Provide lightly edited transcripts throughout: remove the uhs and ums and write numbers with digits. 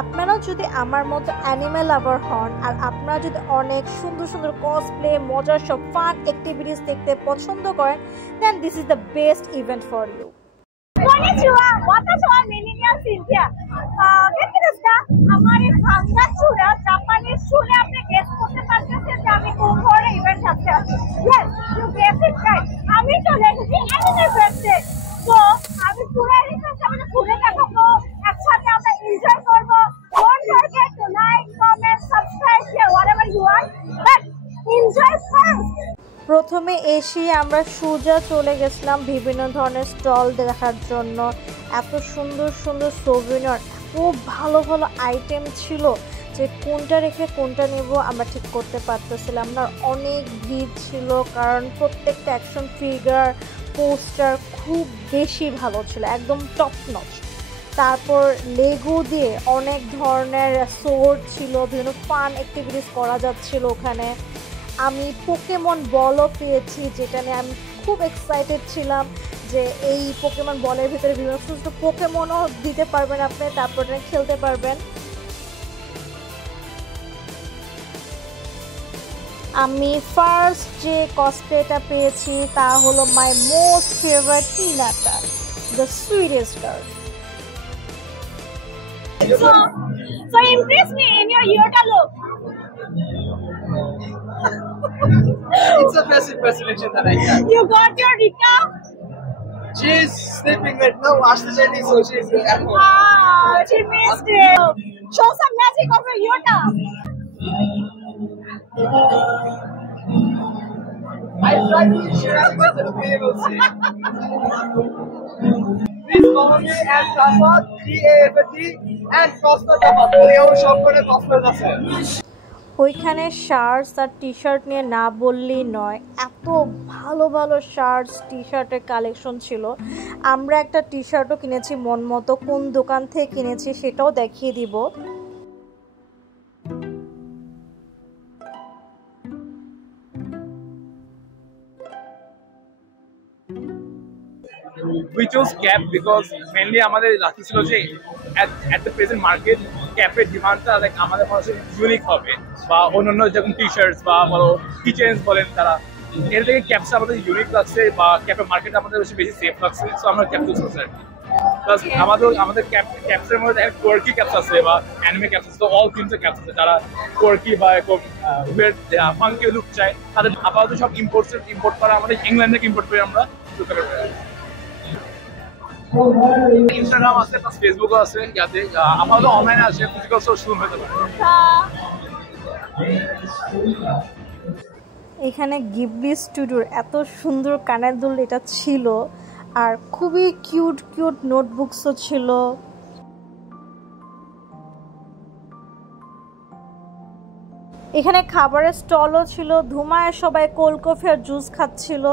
আপনারাও যদি আমার মতো অ্যানিমে লাভার হন আর আপনারা যদি অনেক সুন্দর সুন্দর কসপ্লে মজার সব ফান অ্যাক্টিভিটিস দেখতে পছন্দ করেন then this is the best event for you. Konnichiwa, watashi wa Millennial Cynthia. দেখতে দেশটা আমার এই ভাঙ্গা চূড়া জাপানিজ শুনে আপনি গেস করতে পারতেছেন যে আমি কোন ধরনের ইভেন্ট থাকতে আছি। Yes, you guess it right. আমি চলে এসেছি অ্যানিমে ফেস্টে। তো আমি পুরো রিসার্চ আমাদের ঘুরে দেখাবো, একসাথে আমরা এনজয় করবো। Don't forget to like, comment, subscribe, share whatever you want, but enjoy first. প্রথমে এসে আমরা সোজা চলে গেছিলাম বিভিন্ন ধরনের স্টল দেখার জন্য। এত সুন্দর সুন্দর সোভিনির, খুব ভালো ভালো আইটেম ছিল যে কোনটা রেখে কোনটা নেব আমরা ঠিক করতে পারতেছিলাম না। অনেক ভিড় ছিল কারণ প্রত্যেকটা অ্যাকশন ফিগার পোস্টার খুব বেশি ভালো ছিল, একদম টপ নচ। তারপর লেগো দিয়ে অনেক ধরনের সোর্ড ছিল, বিভিন্ন ফান অ্যাক্টিভিটিস করা যাচ্ছিল ওখানে। আমি পোকেমন বলও পেয়েছি, যেটা নিয়ে আমি খুব এক্সাইটেড ছিলাম যে এই পোকেমন বলের ভিতরে বিভিন্ন ছোটো পোকেমনও দিতে পারবেন আপনি, তারপর খেলতে পারবেন। আমি ফার্স্ট যে কসপ্লেটা পেয়েছি তা হলো my most favourite হিনাটা, the sweetest girl. So impress me in your Yota look. It's the best impersonation that I can. You got your Rita? She's sleeping right now. Watch the journey, so she's at home. Ah, she missed it. Show some magic of your Yota. I tried to share it with the people. Please follow me and Prasad, GAFT, and Costa Jabba. Leo Shopper and Costa Jabba. ওইখানে shorts আর T shirt নিয়ে না বললেই নয়, এত ভালো ভালো shorts টি শার্টের collection ছিল। আমরা একটা টি শার্টও কিনেছি মন মতো, কোন দোকান থেকে কিনেছি সেটাও দেখিয়ে দিব। We chose Cap because mainly আমাদের লাকি ছিল যে at the present market ক্যাপের ডিমান্ডটা লাইক আমাদের মানুষের ইউনিক হবে, বা অন্যান্য যেরকম টি শার্টস বা বলো কিচেন্স বলেন তারা এর থেকে ক্যাপসটা আমাদের ইউনিক লাগছে, বা ক্যাপের মার্কেট আমাদের বেশি সেফ লাগছে, সো আমরা ক্যাপ চুজ করছি আর কি। প্লাস আমাদের ক্যাপসের মধ্যে কোয়ার্কি ক্যাপস আছে বা অ্যানিমে ক্যাপস আছে, তো অল থিমসের ক্যাপস আছে। যারা কোয়ার্কি বা এরকম ওয়েট ফাঙ্কি লুক চায় তাদের আপাতত সব ইম্পোর্ট করা, আমাদের ইংল্যান্ড থেকে ইম্পোর্ট করে আমরা ইনস্টাগ্রাম আছে, প্লাস ফেসবুকও আছে, যাতে আমাদের অনলাইনে আছে, ফিজিক্যাল স্টোর শুরু হতে পারে। এখানে গিবলি স্টুডিওর এত সুন্দর কানের দুল এটা ছিল, আর খুবই কিউট কিউট নোটবুকসও ছিল। এখানে খাবারের স্টলও ছিল, ধুমায় সবাই কোল্ড কফি আর জুস খাচ্ছিল।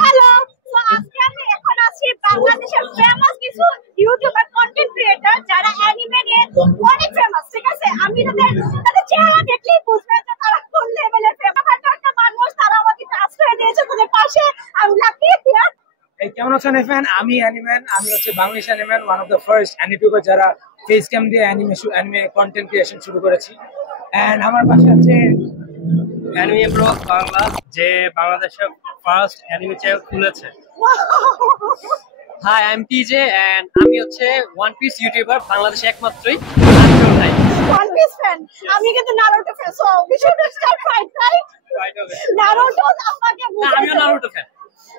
হ্যালো, তো আজকে আমি এখন আছি বাংলাদেশের ফেমাস কিছু ইউটিউবার কন্টেন্ট ক্রিয়েটর যারা অ্যানিমে নিয়ে অনেক ফেমাস, ঠিক আছে? আমি তাদের চেহারা দেখলেই বুঝবেন যে তারা কোন লেভেলের ফেমাস। একটা মানুষ তারা আমাকে আশ্রয় দিয়েছে তাদের পাশে, আমি লাকি হিয়ার। এই কেমন আছেন এফএন? আমি অ্যানিম্যান, আমি হচ্ছে Bangladesh Animan, one of the first YouTuber যারা ফেস ক্যাম দিয়ে অ্যানিমে কন্টেন্ট ক্রিয়েশন শুরু করেছি। এন্ড আমার পাশে আছে অ্যানিমে ব্লগ বাংলা, যে বাংলাদেশের ফার্স্ট অ্যানিমে চ্যানেল খুলেছে। Hi, I am TJ and আমি হচ্ছে ওয়ান পিস ইউটিউবার, বাংলাদেশে একমাত্রই। ওয়ান পিস ফ্যান, আমি কিন্তু Naruto fan, so we should start right Naruto আমাকে বুঝাইছে। আমিও নারুটো ফ্যান।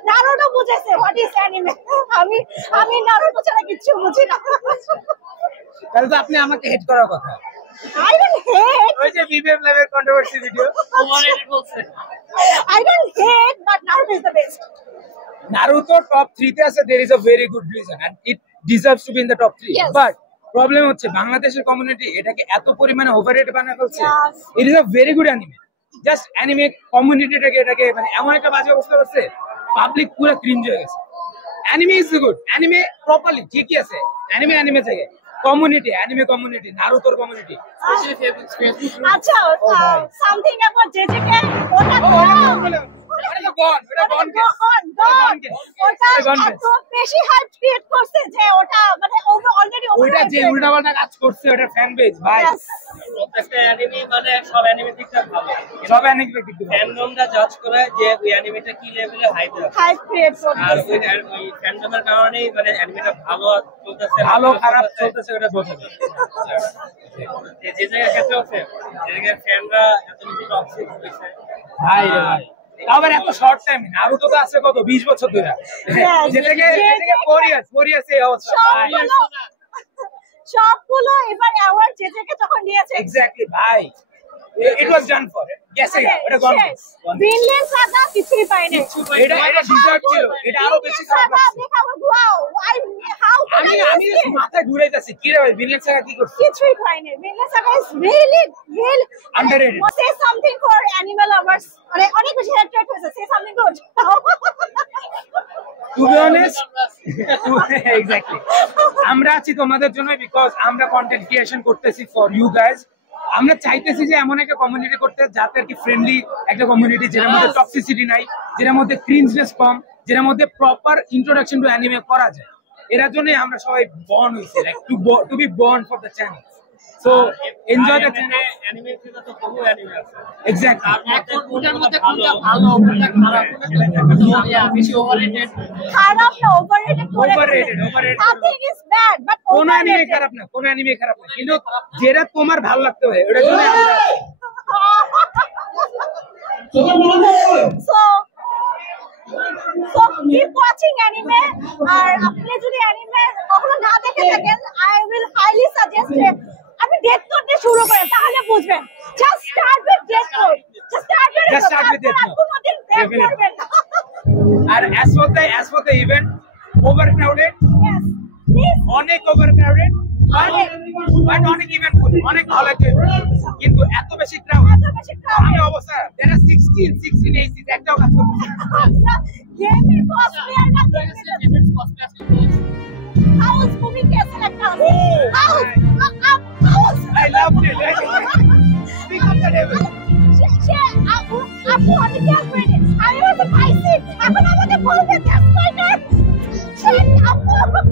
নারুটো বুঝাইছে হোয়াট ইজ অ্যানিমে। আমি নারুটো ছাড়া কিছু বুঝি না। তাহলে তো আপনি আমাকে হেড করার কথা। I don't hate. ওই যে বিবিএম লাইভের কন্ট্রোভার্সি ভিডিও ওভাররেটেড বলছে। I don't hate, but Naruto is the best. Naruto top 3 তে আছে, there is a very good reason and it deserves to be in the top 3. Yes. But problem হচ্ছে বাংলাদেশের community এটাকে এত পরিমাণে overrated বানায় ফেলছে। Yes. It is a very good anime. Just anime কমিউনিটিটাকে এটাকে মানে এমন একটা বাজে অবস্থা করছে, পাবলিক পুরো ক্রিঞ্জ হয়ে গেছে। Anime is good, anime properly ঠিকই আছে, অ্যানিমে থেকে কমিউনিটি, অ্যানিমে কমিউনিটি, নারুতোর কমিউনিটি। আচ্ছা, সামথিং অ্যাবাউট জেজেকে ওটা ওটা এত বেশি হাইপ ক্রিয়েট করছে যে ওটা মানে অলরেডি ওইটা যে উল্টাপাল্টা কাজ করছে ওটা ফ্যান বেজ ভাই। Yes. একটা অ্যানিমে মানে সব অ্যানিমে ঠিকঠাক ভালো, সব অ্যানিমে কিন্তু ফ্যান্ডমরা জাজ করে যে ওই অ্যানিমেটা কি লেভেলে হাইপ আছে, Hype create আর করতেছে। ওই ফ্যান্ডমের কারণেই মানে অ্যানিমেটা ভালো চলতেছে, ভালো খারাপ চলতেছে ওটা বোঝা যায়। যে জায়গায় ক্ষেত্রে হচ্ছে, যে জায়গায় ফ্যানরা এত বেশি টক্সিক হয়েছে। ভাই রে ভাই, আবার এত শর্ট টাইম নারুতো তো আছে কত 20 বছর ধরে, যেটাকে 4 ইয়ার্স এই অবস্থা ভাই। সবগুলো এবার অ্যাওয়ার্ড যে যখন নিয়েছে এক্স্যাক্টলি ভাই, ইট ওয়াজ ডান ফর ইট। গেছে ওটা গন্ডস ভিনল্যান্ড সাগা কিছুই পায়নি। এটা ডিজার্ভ ছিল, এটা আরো বেশি খারাপ লাগছে। আমি মাথায় ঘুরাইতেছি কি রে ভাই, ভিনল্যান্ড সাগা কি করছে? কিছুই পায়নি। Vinland Saga is really Underrated. সে সামথিং ফর অ্যানিমাল লাভার্স, মানে অনেক বেশি হেট্রেট হয়েছে। সে something good. To be honest, exactly আমরা আছি তোমাদের জন্য, বিকজ আমরা কন্টেন্ট ক্রিয়েশন করতেছি ফর ইউ গাইজ। আমরা চাইতেছি যে এমন একটা কমিউনিটি করতে যাতে আর কি ফ্রেন্ডলি একটা কমিউনিটি, যেটার মধ্যে টক্সিসিটি নাই, যেটার মধ্যে ক্রিঞ্জনেস কম, যেটার মধ্যে প্রপার ইন্ট্রোডাকশন টু অ্যানিমে করা যায়। এর জন্যই আমরা সবাই বর্ন হইছি, like to B born for the channel. So enjoy the channel. Anime থেকে তো বহু অ্যানিমে আছে, এক্স্যাক্টলি এখন ওটার মধ্যে কোনটা ভালো কোনটা খারাপ, বেশি ওভাররেটেড। খারাপ না, ওভাররেটেড করে Overrated, overrated. Nothing is bad but কোন অ্যানিমে খারাপ না, কোন অ্যানিমে খারাপ না, কিন্তু যেটা তোমার ভালো লাগতে হয় ওটার জন্য আমরা আছি। So keep watching anime. আর আপনি যদি অ্যানিমে কখনো না দেখে থাকেন, I will highly suggest আপনি ডেথ নোট দিয়ে শুরু করেন, তাহলে বুঝবেন। Just start with Death Note. Just start with Death Note. কোনদিন ব্রেক করবেন না। আর as for the event, overcrowded, Yes. Please. অনেক overcrowded, but অনেক ইভেন্টফুল, অনেক ভালো লাগছে। কিন্তু এত বেশি ক্রাউড, এত বেশি crowd। আমি অবস্থা there are 16 ACs, একটাও কাজ করছে না। গেমের কসপ্লেয়ার না হাউস মুভি কেসে একটা house I loved it. Speak of the devil. আপু অনেক গ্যাস পেয়েছে, আমি বলতে পাইছি, এখন আমাকে বলবে গ্যাস পাইনি। আপু অনেক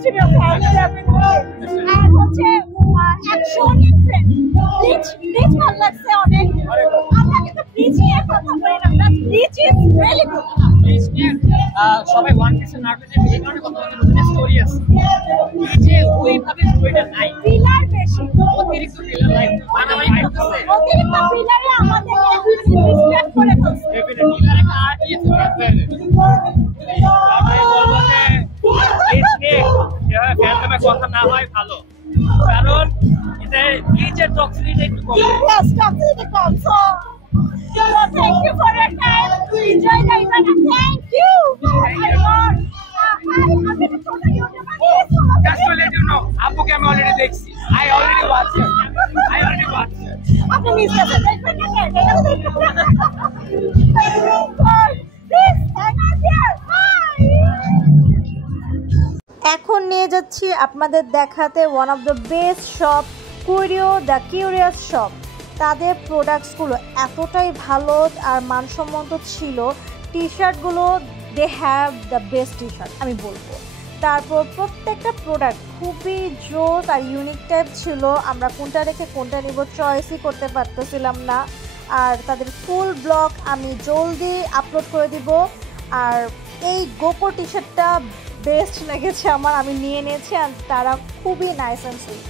স্টুডিও ফ্যান আর হচ্ছে অ্যাকশন ইনফ্রেন্ড ব্লিচ ভালো লাগছে অনেক। আমরা কিন্তু ব্লিচ নিয়ে কথা বলি না, but bleach is really good. সবাই ওয়ান পিসের নাটকের এই কারণে কথা বলতে স্টোরি আছে, যে ওইভাবে স্টোরিটা নাই, ফিলার বেশি, অতিরিক্ত ফিলার নাই, বানাবাই করতেছে। অতিরিক্ত ফিলারে আমাদেরকে ডিস্ট্র্যাক্ট করে ফেলছে। ফিলার একটা আর্টিস্ট আমি বলবো যে ব্লিচ নিয়ে যেভাবে ফ্যান্ডমে কথা না হয় ভালো, কারণ এতে ব্লিচের টক্সিসিটি একটু কম। Yes, toxicity comes. So thank you for your time. Enjoy the event. Thank you. I'm going to show you. Just to let you know, আপুকে আমি অলরেডি দেখছি। I already watched it. আপনি মিস করতে দেখবেন না, please hang out here. এখন নিয়ে যাচ্ছি আপনাদের দেখাতে one of the best shop, Curio the curious shop. তাদের প্রোডাক্টসগুলো এতটাই ভালো আর মানসম্মত ছিল। টি শার্টগুলো they have the best T shirt আমি বলবো। তারপর প্রত্যেকটা প্রোডাক্ট খুবই জোস আর ইউনিক টাইপ ছিল। আমরা কোনটা রেখে কোনটা নিব চয়েসই করতে পারতেছিলাম না। আর তাদের ফুল ব্লগ আমি জলদি আপলোড করে দিব। আর এই গোপো টি শার্টটা বেস্ট লেগেছে আমার, আমি নিয়ে নিয়েছি। আর তারা খুবই nice and sweet.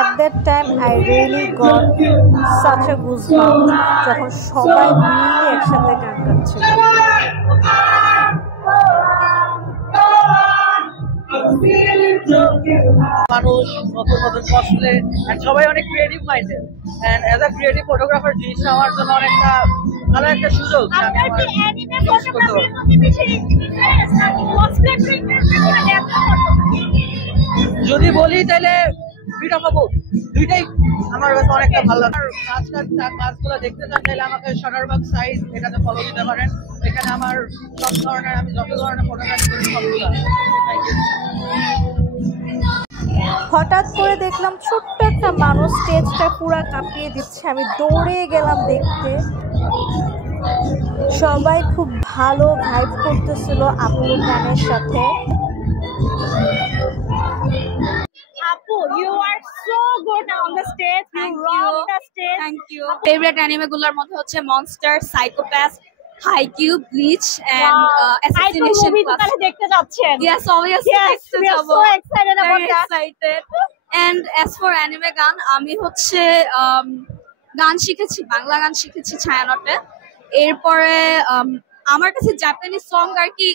At that time I really got such a goosebumps যখন সবাই মিলে একসাথে গান গাচ্ছিল। মানুষ নতুন নতুন কসপ্লে এন্ড সবাই অনেক creative minded and as a creative photographer জিনিসটা আমার জন্য অনেকটা ভালো একটা সুযোগ যে আমি আপনার কি আমার অ্যানিমে ফটোগ্রাফির মধ্যে বেশি ইন্টারেস্ট নাকি কসপ্লে যদি বলি তাহলে বিট অফ বোথ, দুইটাই আমার কাছে অনেকটা ভালো লাগে। আর কাজগুলো দেখতে চান তাহলে আমাকে শাটারবাগ সাইট এটাতে ফলো দিতে পারেন। এখানে আমার সব ধরনের আমি যত ধরনের ফটোগ্রাফি করি সবগুলো আছে। Thank you. হঠাৎ করে দেখলাম ছোট্ট একটা মানুষ স্টেজটা পুরো কাঁপিয়ে দিচ্ছে। আমি দৌড়ে গেলাম দেখতে। সবাই খুব ভালো ভাইব করতেছিল আপুর গানের সাথে। Apu, you are so good on the stage. Thank you rock you. the stage. Thank you. Favorite anime গুলোর মধ্যে হচ্ছে Monster, Psycho-Pass, Haikyuu, Bleach and Assassination movie Class. তাহলে দেখতে যাচ্ছেন? Yes, obviously. Yes, দেখতে we are যাবো। so excited about Very that. excited. And as for anime গান, আমি হচ্ছে গান শিখেছি, বাংলা গান শিখেছি ছায়ানটে। এরপরে আমার কাছে জাপানিজ সং আর কি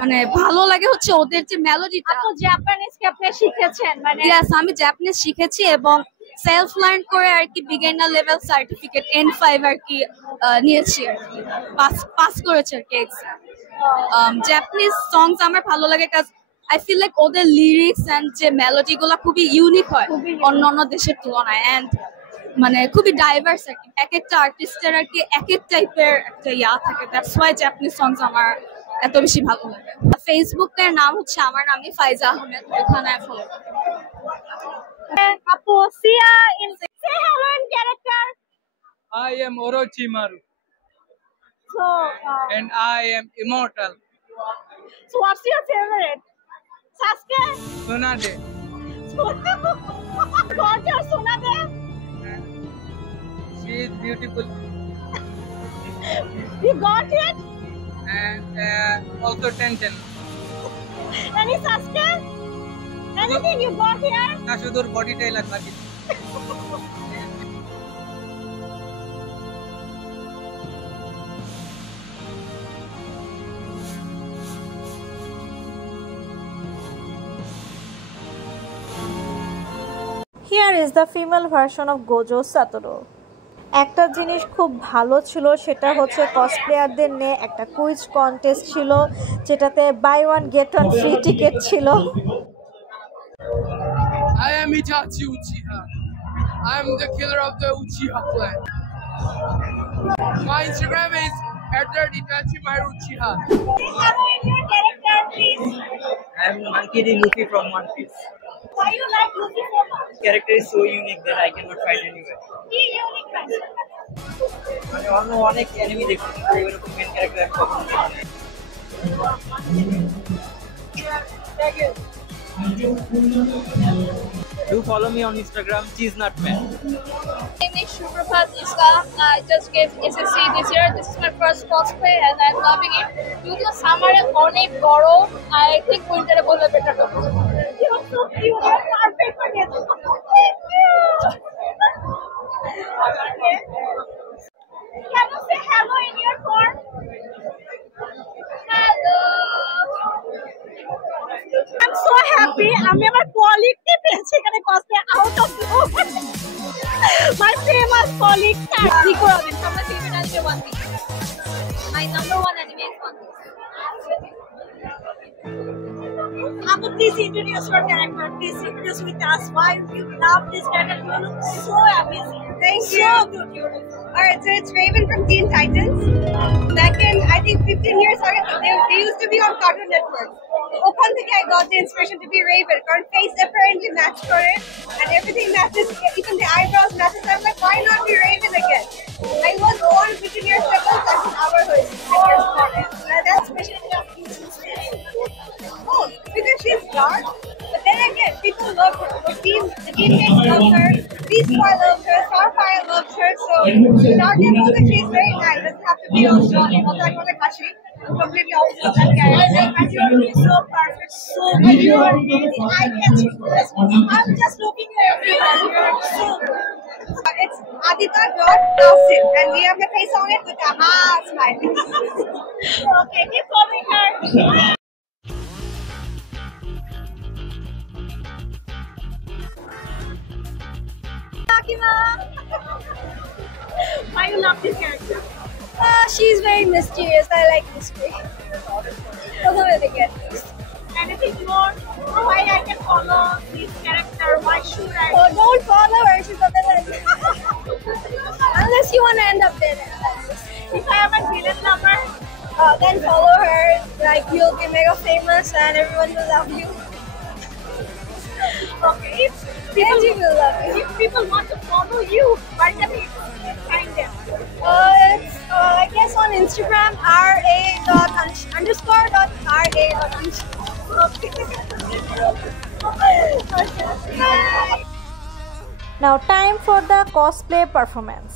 মানে ভালো লাগে হচ্ছে ওদের যে মেলোডিটা। আপু জাপানিজ কি আপনি শিখেছেন? মানে ইয়েস, আমি জাপানিজ শিখেছি এবং সেলফ লার্ন করে আর কি বিগিনার লেভেল সার্টিফিকেট N5 আর কি নিয়েছি আর কি পাস করেছি আর কি এক্সাম। জাপানিজ সংস আমার ভালো লাগে কাজ আই ফিল লাইক ওদের লিরিক্স এন্ড যে মেলোডি গুলো খুবই ইউনিক হয় অন্যান্য দেশের তুলনায় এন্ড মানে খুবই ডাইভার্স আর কি এক একটা আর্টিস্টের আর কি এক এক টাইপের একটা ইয়া থাকে দ্যাটস ওয়াই জাপানিজ সংস আমার এত বেশি ভালো লাগে। ফেসবুকের নাম হচ্ছে আমার নামই ফাইজা আহমেদ, ওখানে follow. Apu, Sia in say hello in character. I am Orochimaru So, and I am immortal. so what's your favorite? Sasuke? Tsunade. Got your Tsunade? She is beautiful You got it? and also Tenten. Any Sasuke? Anything you got here? না শুধুর বডিটাই লাগবে কি Here is the female version of Gojo Satoru. একটা জিনিস খুব ভালো ছিল সেটা হচ্ছে কসপ্লেয়ারদের নিয়ে একটা কুইজ কন্টেস্ট ছিল যেটাতে buy one get one free ticket ছিল। I am Itachi Uchiha. I am the killer of the Uchiha clan. My Instagram is @ItachiMaruChiha. Hello in your character, please. I am Monkey D. Luffy from One Piece. Why you like Luffy so much? Character is so unique that I cannot find anywhere. He unique person. মানে অন্য অনেক anime দেখছি এরকম main character আমি কখনো দেখিনি। Do follow me on Instagram, Cheese Nut Man. My name is Shubhraphat Islam. I just gave SSC this year. This is my first cosplay and I'm loving it. Due to summer অনেক গরম, I think winter এ বললে better হবে। You are so cute. You are perfect for this. Can you say hello in your form? Hello. I'm so happy. আমি আমার quality পেয়েছি এখানে কস্টে out of my famous colleague Nico Robin from my favorite anime One Piece. My number one anime is One Piece. Apu, please introduce your character. Please introduce with us why you love this character. You look so amazing. Thank you. So good. Alright, so it's Raven from Teen Titans. Back in, I think 15 years ago, they used to be on Cartoon Network. Open থেকে I got the inspiration to be Raven. Our face apparently matched for it, and everything matches, even the eyebrows matches. I'm like, why not be Raven again? I was born 15 years ago, that's an hour hood. That's especially oh, because she's dark. But then again, people love her. The teammates love her. Beastboy loves her. Starfire loves her. So Target knows that she's very nice. Doesn't have to be all strong. Not like on the Kashi. Completely opposite of that guy. And you're really so perfect. So good. You're really eye-catching. I'm just looking at everyone. You're so good. It's Adita.Tausin, and we have the face on it with a smile. Okay, keep following her. Why you love this character? She's very mysterious. I like mystery. Doesn't really get this. Anything more? Why I can follow this character? Why should I? Oh, don't follow her. She's not the unless you want to end up dead. If I am a villain lover, Then follow her. Like you'll be mega famous and everyone will love you. okay. If And you will love you. if people want to follow you, why can we find them? It's I guess on Instagram, ra.__. Now time for the cosplay performance.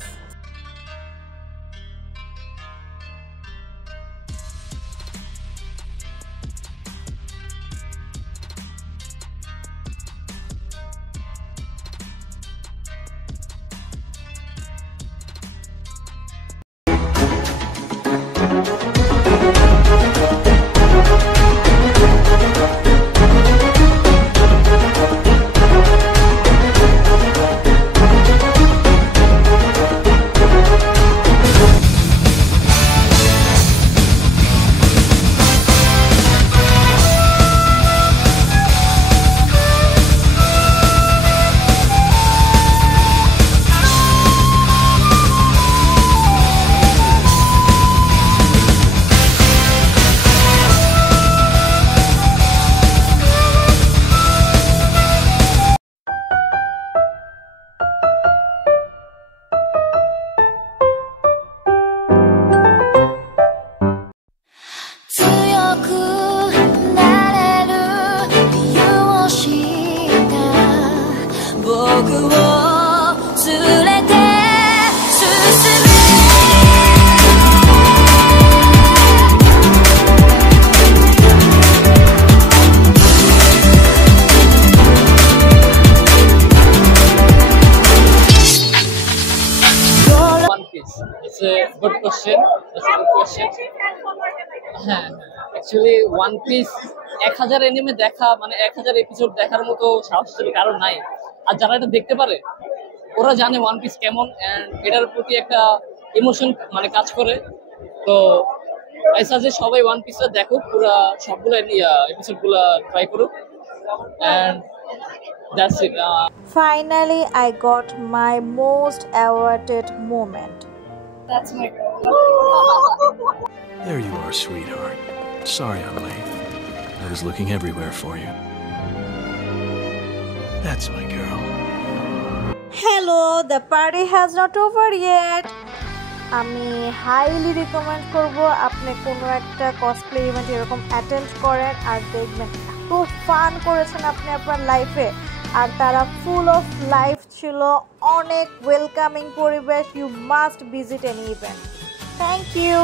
It's a good question. It's a good question. হ্যাঁ actually one piece 1000 anime দেখা মানে 1000 episode দেখার মতো সাহস কারণ নাই। আর যারা এটা দেখতে পারে ওরা জানে ওয়ান পিস কেমন এন্ড এটার প্রতি একটা ইমোশন মানে কাজ করে। তো আই সাজেস্ট সবাই ওয়ান পিসটা দেখুক, পুরো সবগুলো এপিসোডগুলো ট্রাই করুক and that's it. Finally, I got my most awaited moment. That's my girl. There you are, sweetheart. Sorry I'm late. I was looking everywhere for you. That's my girl. Hello, the party has not over yet. আমি highly recommend করব আপনি কোনো একটা cosplay event এরকম attend করেন আর দেখবেন এত fun করেছেন আপনি আপনার লাইফে। আর তারা ফুল অফ লাইফ ছিল, অনেক ওয়েলকামিং পরিবেশ। You must visit any event. Thank you.